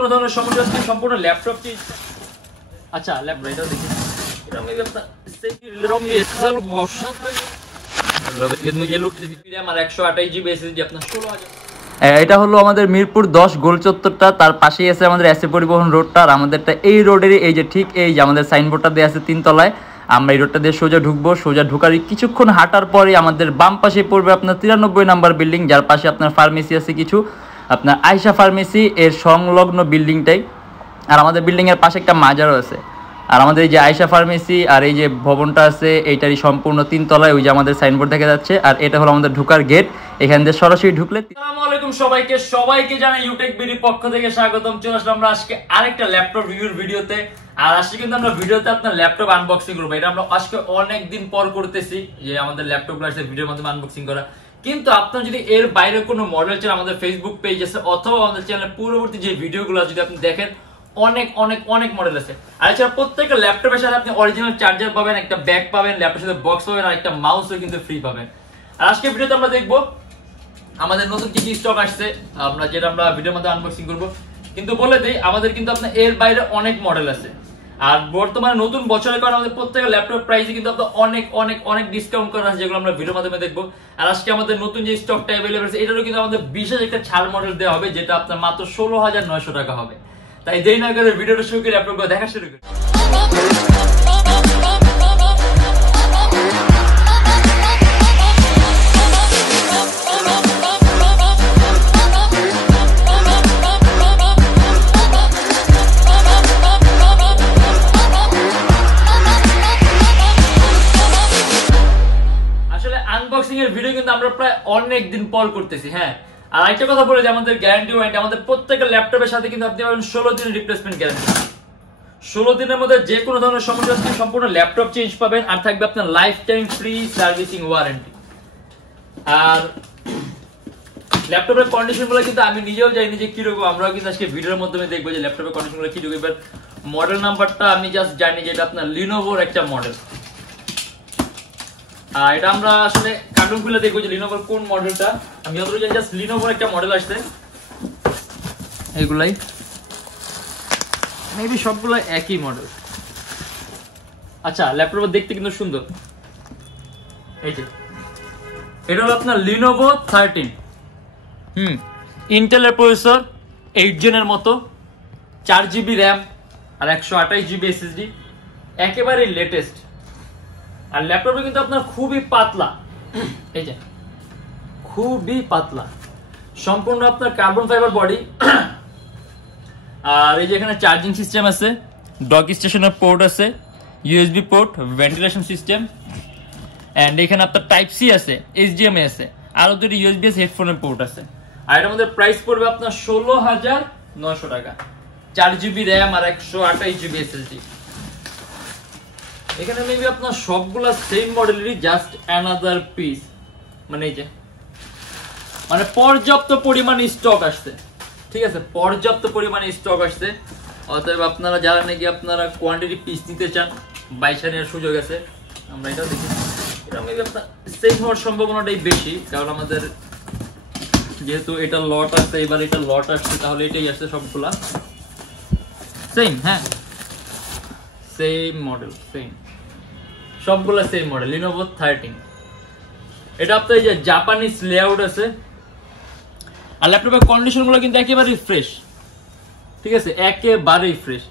কোনো ধরনের সমস্যা হচ্ছে সম্পূর্ণ ল্যাপটপ চেঞ্জ। আচ্ছা ল্যাপটপ এটা দেখি এটা আমি একটা সেম এক্সেল বসাত আমার 128 জিবি এসএসডি আপনার 16000। এটা হলো আমাদের মিরপুর 10 গোল চত্বরটা, তার পাশেই আছে আমাদের এসএ পরিবহন রোডটা। আর আমাদেরটা এই রোডেরই এই যে ঠিক এই যে আমাদের সাইনবোর্ডটা দেওয়া আছে 3 তলায়। আমরা এই রোডটা দিয়ে সোজা ঢুকবো, সোজা ঢুকার কিছুক্ষণ হাঁটার পরে আমাদের বাম পাশে পড়বে আপনার 93 নাম্বার বিল্ডিং, যার পাশে আপনার ফার্মেসি আছে কিছু, আপনার আয়শা ফার্মেসি এর সংলগ্ন বিল্ডিংটাই। আর আমাদের বিল্ডিংয়ের পাশে একটা মাজারও আছে। আর আমাদের এই যে আয়শা ফার্মেসি আর এই যে ভবনটা আছে এইটারই সম্পূর্ণ 3 তলায় ওই যে আমাদের সাইনবোর্ড দেখা যাচ্ছে। আর এটা হলো আমাদের ঢোকার গেট, এখান দিয়ে সরাসরি ঢুকলে। আসসালামু আলাইকুম সবাইকে জানাই ইউটেকবিডি পক্ষ থেকে স্বাগতম। চলে আসলাম আমরা আজকে আরেকটা ল্যাপটপ রিভিউর ভিডিওতে। আর আজকে কিন্তু আমরা ভিডিওতে আপনার ল্যাপটপ আনবক্সিং করবো। এটা আমরা আজকে অনেক দিন পর করতেছি যে আমাদের ল্যাপটপগুলো আসলে ভিডিওর মাধ্যমে আনবক্সিং করা। কিন্তু আপনার যদি এর বাইরে কোনো মডেল চান, আমাদের ফেসবুক পেজ আছে অথবা আমাদের চ্যানেলে পূর্ববর্তী যে ভিডিওগুলো যদি আপনি দেখেন অনেক অনেক অনেক মডেল আছে। আর এছাড়া প্রত্যেকটা ল্যাপটপের সাথে আপনি অরিজিনাল চার্জার পাবেন, একটা ব্যাগ পাবেন, ল্যাপটপের সাথে বক্স পাবেন আর একটা মাউসও কিন্তু ফ্রি পাবেন। আর আজকে ভিডিওতে আমরা দেখবো আমাদের নতুন কি কি স্টক আসছে, যেটা আমরা ভিডিওর মধ্যে আনবক্সিং করবো। কিন্তু বলে দিই আমাদের কিন্তু আপনার এর বাইরে অনেক মডেল আছে। আর বর্তমানে নতুন বছরের কারণে আমাদের প্রত্যেকটা ল্যাপটপ প্রাইসে কিন্তু আপনার অনেক অনেক অনেক ডিসকাউন্ট করা আছে, যেগুলো আমরা ভিডিওর মাধ্যমে দেখবো। আর আজকে আমাদের নতুন যে স্টকটা অ্যাভেলেবল আছে এটারও কিন্তু আমাদের বিশেষ একটা ছাড় মডেল দেওয়া হবে, যেটা আপনার মাত্র 16,900 টাকা হবে। তাই দেরি না করে ভিডিওটা শুরু করে ল্যাপটপগুলো দেখা শুরু করি। আনবক্সিং এর ভিডিও কিন্তু আমরা প্রায় অনেক দিন পর করতেছি। হ্যাঁ, আর একটা কথা বলে যে আমাদের গ্যারান্টি ওয়ারেন্টি আমাদের প্রত্যেকটা ল্যাপটপের সাথে কিন্তু আপনি পাবেন 16 দিনের রিপ্লেসমেন্ট গ্যারান্টি। 16 দিনের মধ্যে যে কোনো ধরনের সমস্যা হচ্ছে সম্পূর্ণ ল্যাপটপ চেঞ্জ পাবেন আর থাকবে আপনার lifetime free servicing warranty. আর ল্যাপটপের কন্ডিশনগুলো কিন্তু আমি নিজেও জানি যে কিরকম, আমরাও কিন্তু আজকে ভিডিওর মাধ্যমে দেখবো যে ল্যাপটপের কন্ডিশনগুলো কিরকম। এবার মডেল নাম্বারটা আমি জাস্ট জানি যে এটা আপনার লিনোভোর একটা মডেল। এটা আমরা আসলে কার্টুন খুলে দেখবো যে লিনোভোর কোন মডেলটা। আমি যতটুকু জানি জাস্ট লিনোভোর একটা মডেল আসছে, এগুলাই মেবি সবগুলো একই মডেল। আচ্ছা ল্যাপটপ দেখতে কিন্তু সুন্দর। এই যে এটা হলো আপনার লিনোভো 13, ইন্টেলের প্রসেসর, 8 জেনের মতো, 4 জিবি র্যাম আর 128 জিবি এসএসডি, একেবারে লেটেস্ট। আর ল্যাপটপটা কিন্তু আপনার খুবই পাতলা, এই যে খুবই পাতলা, সম্পূর্ণ আপনার কার্বন ফাইবার বডি। আর এই যে এখানে চার্জিং সিস্টেম আছে, ডক স্টেশনের পোর্ট আছে, USB port, ventilation system, and এখানে আপনার টাইপ সি আছে, এইচডিএমআই আছে, আরো দুটি ইউএসবি এস হেডফোনের পোর্ট আছে। আর এটার মধ্যে প্রাইস পড়বে আপনার 16,900 টাকা, 4 জিবি র্যাম আর 128 জিবি এসএসডি। এখানে মেবি আপনার সবগুলা সেম মডেলেরই, জাস্ট অ্যানাদার পিস। মানে এই যে মানে পর্যাপ্ত পরিমাণে স্টক আসছে, ঠিক আছে, পর্যাপ্ত পরিমাণে স্টক আসছে। অতএব আপনারা যারা নাকি আপনারা কোয়ান্টিটি পিস নিতে চান, বাইশা নেওয়ার সুযোগ আছে। আমরা এটাও দেখি, এটা মেবি আপনার সেম হওয়ার সম্ভাবনাটাই বেশি, কারণ আমাদের যেহেতু এটা লট আসছে, এবার এটা লট আসছে, তাহলে এটাই আসছে সবগুলা সেম। হ্যাঁ, সেম মডেল, সেম সবগুলা সেম মডেল, লিনোভো 13। এটা আপনার এই যে জাপানিজ লেআউট আছে। আর ল্যাপটপের কন্ডিশনগুলো কিন্তু একেবারেই ফ্রেশ, ঠিক আছে, একেবারেই ফ্রেশ।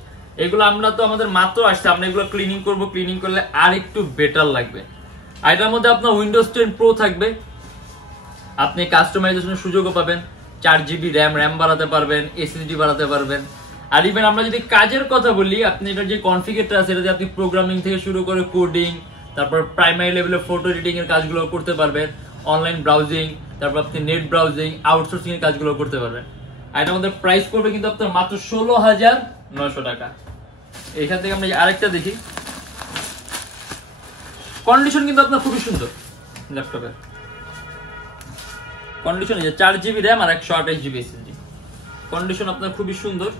এগুলো আমরা তো আমাদের মাত্র আসছে, আমরা এগুলো ক্লিনিং করব, ক্লিনিং করলে আর একটু বেটার লাগবে। আর এটার মধ্যে আপনার উইন্ডোজ 10 প্রো থাকবে, আপনি কাস্টমাইজেশনের সুযোগও পাবেন, 4 জিবি র্যাম বাড়াতে পারবেন, এসএসডি বাড়াতে পারবেন। আর ইভেন আমরা যদি কাজের কথা বলি, আপনি এটার যে কনফিগারটা আছে এটাতে আপনি প্রোগ্রামিং থেকে শুরু করে কোডিং, তারপর প্রাইমারি লেভেলে ফটো এডিটিং এর কাজগুলো করতে পারবেন, অনলাইন ব্রাউজিং, তারপর আপনি নেট ব্রাউজিং, আউটসোর্সিং এর কাজগুলো করতে পারবেন। আর এটা আমাদের প্রাইস পড়বে কিন্তু আপনার মাত্র 16,900 টাকা। এখান থেকে আমরা আরেকটা দেখি, কন্ডিশন কিন্তু আপনার খুবই সুন্দর। ল্যাপটপের কন্ডিশন এই যে 4 জিবি র্যাম আর 128 জিবি এসএসডি, কন্ডিশন আপনার খুবই সুন্দর।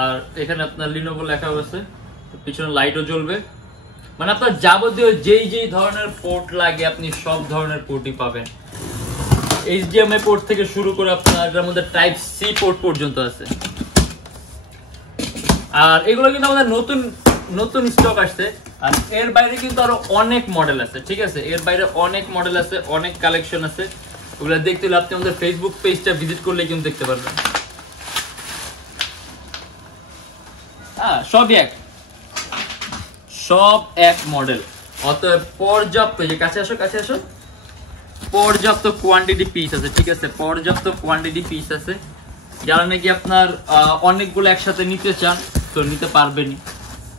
আর এখানে আপনার লিনোভো লেখা আছে, পিছনে লাইটও জ্বলবে। মানে আপনার যাবতীয় যেই ধরনের পোর্ট লাগে আপনি সব ধরনের পোর্টই পাবেন। HDMI পোর্ট থেকে শুরু করে আপনার এটার মধ্যে টাইপ সি পোর্ট পর্যন্ত আছে। আর এগুলো কিন্তু আমাদের নতুন নতুন স্টক আসছে। আর এর বাইরে কিন্তু আরো অনেক মডেল আছে, ঠিক আছে, এর বাইরে অনেক মডেল আছে, অনেক কালেকশন আছে। ওগুলো দেখতে হলে আপনি আমাদের ফেসবুক পেজটা ভিজিট করলে কিন্তু দেখতে পারবেন। সব এক মডেল, অতএব পর্যাপ্ত, যে কাছে আসো, পর্যাপ্ত কোয়ান্টিটি পিস আছে, ঠিক আছে, পর্যাপ্ত কোয়ান্টিটি পিস আছে। যারা নাকি আপনার অনেকগুলো একসাথে নিতে চান তো নিতে পারবেনই।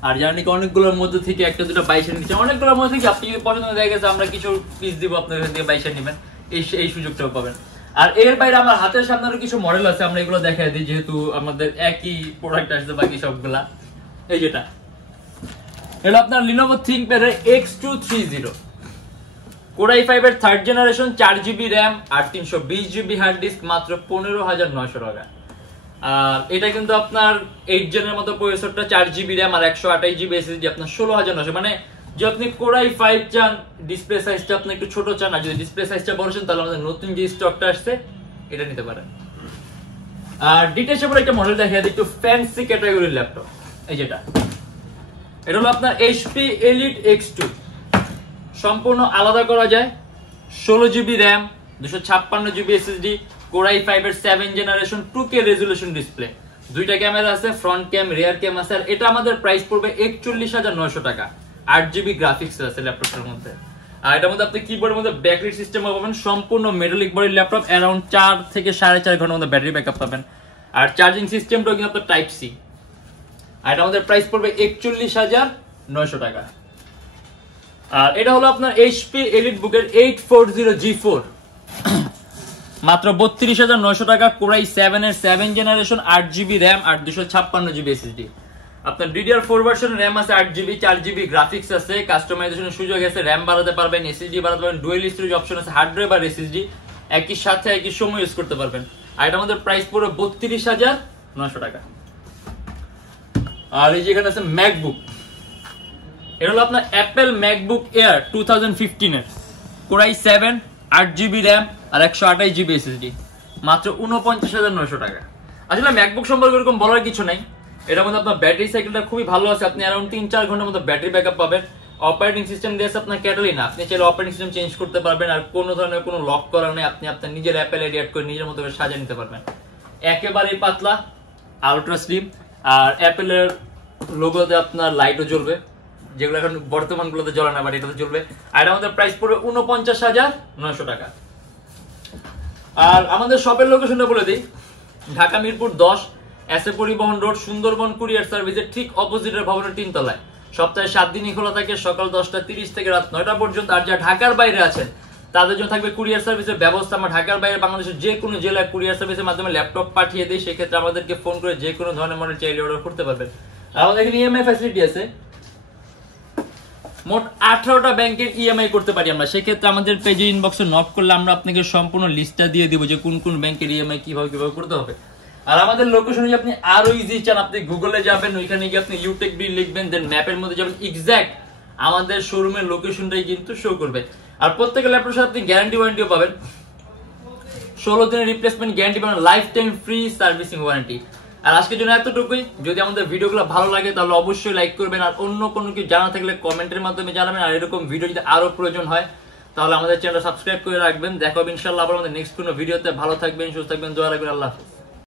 আর যারা নাকি অনেকগুলোর মধ্যে থেকে একটা দুটো বাইশে নিতে, অনেকগুলোর মধ্যে থেকে আপনি যদি পছন্দ দেখা গেছে আমরা কিছু পিস দিব, আপনার এখান থেকে বাইশে নেবেন, এই সুযোগটাও পাবেন। আর এর বাইরে আমার হাতের সামনে আরো কিছু মডেল আছে, আমরা এগুলো দেখাই দিই, যেহেতু আমাদের একই প্রোডাক্ট আসছে বাকি সবগুলা। এই যেটা এটা আপনার Lenovo ThinkPad এর X230 Core i5 এর 3rd জেনারেশন, 4GB RAM আর 320GB হার্ড ডিস্ক, মাত্র 15,900 টাকা। আর এটা কিন্তু আপনার 8 জেনের মতো প্রসেসরটা, 4GB RAM আর 128GB SSD, আপনার 16,900। মানে যে আপনি Core i5 চান, ডিসপ্লে সাইজটা আপনি একটু ছোট চান, আর যদি ডিসপ্লে সাইজটা বড় চান তাহলে আমাদের নতুন যে স্টকটা আসছে এটা নিতে পারেন। আর ডিটেইলসে পরে একটা মডেল দেখাই দিই, একটু ফ্যান্সি ক্যাটাগরির ল্যাপটপ। এই যেটা এটা হলো আপনার HP Elite X2, সম্পূর্ণ আলাদা করা যায়, 16GB RAM, 256GB SSD, Core i5 এর 7 জেনারেশন, 2K রেজোলিউশন ডিসপ্লে, দুইটা ক্যামেরা আছে, ফ্রন্ট ক্যাম, রিয়ার ক্যাম আছে। আর এটা আমাদের প্রাইস পড়বে 41,900 টাকা। 8GB গ্রাফিক্স আছে ল্যাপটপটার মধ্যে। আর এটার মধ্যে আপনি কিবোর্ডের মধ্যে ব্যাকলাইট সিস্টেম পাবেন, সম্পূর্ণ মেটালিক বডির ল্যাপটপ, অ্যারাউন্ড 4 থেকে 4.5 ঘন্টার মধ্যে ব্যাটারি ব্যাকআপ পাবেন। আর চার্জিং সিস্টেমটাও কিন্তু আপনার টাইপ সি। আর এটা আমাদের প্রাইস পড়বে 41,900 টাকা। আর এটা হলো আপনার HP Elite বুকের 840G4, মাত্র 32,900 টাকা। Core i7 এর 7 জেনারেশন, 8GB RAM আর 256GB SSD। আপনার DDR4 ভার্সন, RAM আছে 8GB, 4GB গ্রাফিক্স আছে, কাস্টমাইজেশনের সুযোগ আছে, RAM বাড়াতে পারবেন, SSD বাড়াতে পারবেন, ডুয়াল স্টোরেজ অপশন আছে, হার্ড ড্রাইভ আর SSD একই সাথে একই সময় ইউজ করতে পারবেন। আর এটা আমাদের প্রাইস পড়বে 32,900 টাকা। আর এই যেখানে আছে ম্যাকবুক, এটা হলো আপনার অ্যাপেল ম্যাকবুক এয়ার 2015 এর, Core i7, 8GB RAM আর 128GB SSD, মাত্র 49,900 টাকা। আসলে ম্যাকবুক সম্পর্কে এরকম বলার কিছু নাই, এটার মধ্যে আপনার ব্যাটারি সাইকেলটা খুবই ভালো আছে, আপনি অ্যারাউন্ড 3-4 ঘন্টার মতো ব্যাটারি ব্যাকআপ পাবেন। অপারেটিং সিস্টেম দিয়েছে আপনার ক্যাটালিনা, আপনি চাইলে অপারেটিং সিস্টেম চেঞ্জ করতে পারবেন। আর কোনো ধরনের কোনো লক করা নেই, আপনি আপনার নিজের অ্যাপেল আইডি অ্যাড করে নিজের মতো করে সাজিয়ে নিতে পারবেন। একেবারেই পাতলা, আলট্রা স্লিম, আর অ্যাপেলের লোগোতে আপনার লাইটও জ্বলবে, যেগুলো এখন বর্তমানগুলোতে জ্বলে না, বাট এটাতে জ্বলবে। আর আমাদের প্রাইস পড়বে 49,900 টাকা। আর আমাদের শপের লোকেশনটা বলে দিই, ঢাকা মিরপুর 10, এসএ পরিবহন রোড, সুন্দরবন কুরিয়ার সার্ভিসের ঠিক অপোজিটের ভবনের 3 তলায়। সপ্তাহে 7 দিনই খোলা থাকে, সকাল 10:30 থেকে রাত 9টা পর্যন্ত। আর যারা ঢাকার বাইরে আছেন তাদের জন্য থাকবে কুরিয়ার সার্ভিসের ব্যবস্থা। আমরা ঢাকার বাইরে বাংলাদেশের যে কোনো জেলায় কুরিয়ার সার্ভিসের মাধ্যমে ল্যাপটপ পাঠিয়ে দিই, সেক্ষেত্রে আমাদেরকে ফোন করে যে কোনো ধরনের মডেল চাইলে অর্ডার করতে পারবেন। আর আমাদের এখানে ইএমআই ফ্যাসিলিটি আছে, মোট 18টা ব্যাংকের ইএমআই করতে পারি আমরা। সেক্ষেত্রে আমাদের পেজে ইনবক্সে নক করলে আমরা আপনাকে সম্পূর্ণ লিস্টটা দিয়ে দিব যে কোন কোন ব্যাংকের ইএমআই কিভাবে করতে হবে। আর আমাদের লোকেশন যদি আপনি আরো ইজি চান, আপনি গুগলে যাবেন, ওইখানে গিয়ে আপনি Youtechbd লিখবেন, দেন ম্যাপের মধ্যে যাবেন, এক্সাক্ট আমাদের শোরুমের লোকেশনটাই কিন্তু শো করবে। আর প্রত্যেকটা ল্যাপটপের সাথে আপনি গ্যারান্টি ওয়ারেন্টিও পাবেন, 16 দিনের রিপ্লেসমেন্ট গ্যারান্টি পাবেন, lifetime free servicing warranty. আর আজকের জন্য এতটুকুই। যদি আমাদের ভিডিওগুলো ভালো লাগে তাহলে অবশ্যই লাইক করবেন, আর অন্য কোনো কিছু জানা থাকলে কমেন্টের মাধ্যমে জানাবেন। আর এরকম ভিডিও যদি আরো প্রয়োজন হয় তাহলে আমাদের চ্যানেলটা সাবস্ক্রাইব করে রাখবেন। দেখা হবে ইনশাআল্লাহ আবার আমাদের নেক্সট কোনো ভিডিওতে। ভালো থাকবেন, সুস্থ থাকবেন, দোয়া রাখবেন। আল্লাহ হাফেজ।